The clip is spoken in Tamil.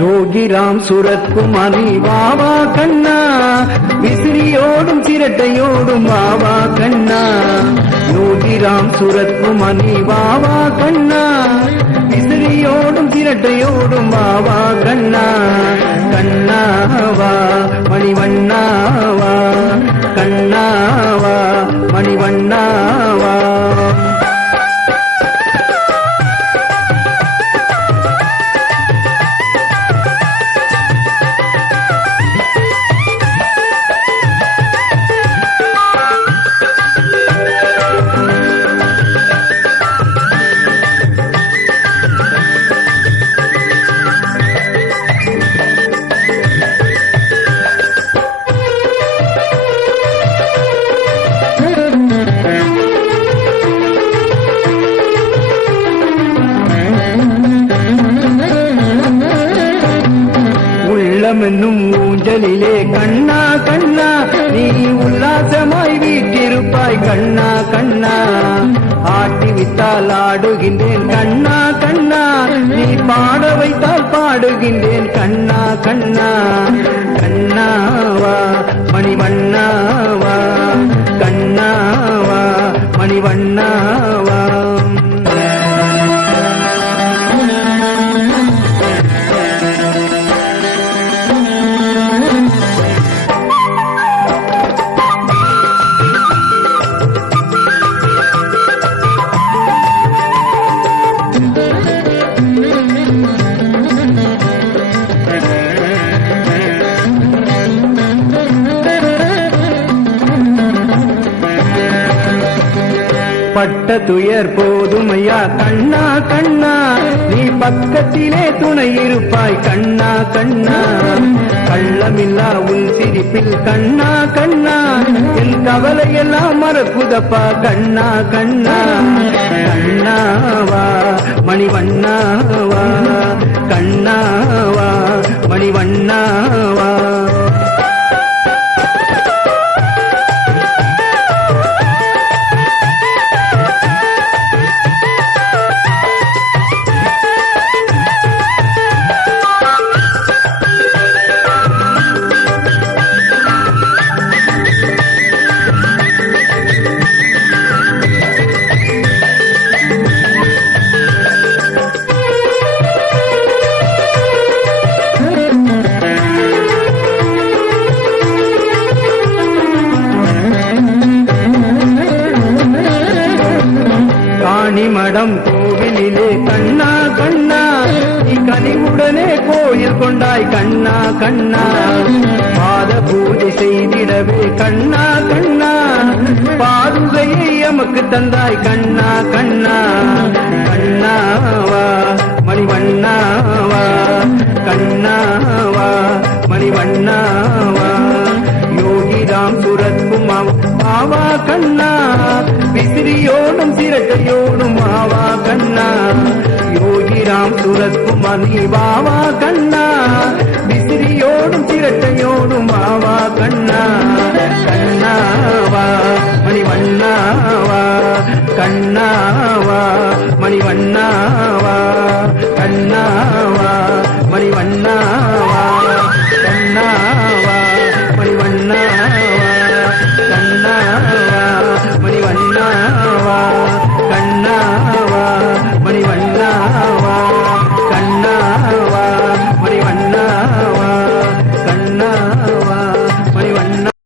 யோகிராம் சுரத்குமாரி வாவா கண்ணா, விசிறியோடும் சிரட்டையோடும் வாவா கண்ணா. யோகிராம் சுரத்குமாரி வாவா கண்ணா, விசிறியோடும் சிரட்டையோடும் வாவா கண்ணா. கண்ணாவா மணிவண்ணாவா, கண்ணாவா மணிவண்ணாவா. என்னும் ஊஞ்சலிலே கண்ணா கண்ணா, நீ உல்லாசமாய் வீட்டிருப்பாய் கண்ணா கண்ணா. ஆட்டி வித்தால் ஆடுகின்றேன் கண்ணா கண்ணா, நீ பாட வைத்தால் பாடுகின்றேன் கண்ணா கண்ணா. கண்ணாவா மணிவண்ணாவா, கண்ணாவா மணிவண்ணாவா. பட்ட துயர் போதுமையா கண்ணா கண்ணா, நீ பக்கத்திலே துணை இருப்பாய் கண்ணா கண்ணா. கள்ளமில்லா உன் சிரிப்பில் கண்ணா கண்ணா, என் கவலையெல்லாம் மறக்குதப்பா கண்ணா கண்ணா. கண்ணாவா மணிவண்ணாவா, கண்ணாவா மணிவண்ணாவா. மடம் கோவிலிலே கண்ணா கண்ணா, நீ கனிவுடனே கோயில் கொண்டாய் கண்ணா கண்ணா. பாத பூஜை செய்திடவே கண்ணா கண்ணா, பாதுகையை எமக்கு தந்தாய் கண்ணா கண்ணா. கண்ணாவா மணிவண்ணாவா, கண்ணாவா மணிவண்ணாவா. யோகிராம் சுரத்குமார் வாவா கண்ணா, விசிறியோடும் சிரட்டையோடும் வாவா கண்ணா. யோகிராம் சுரத்குமார் நீ வாவா கண்ணா, விசிறியோடும் சிரட்டையோடும்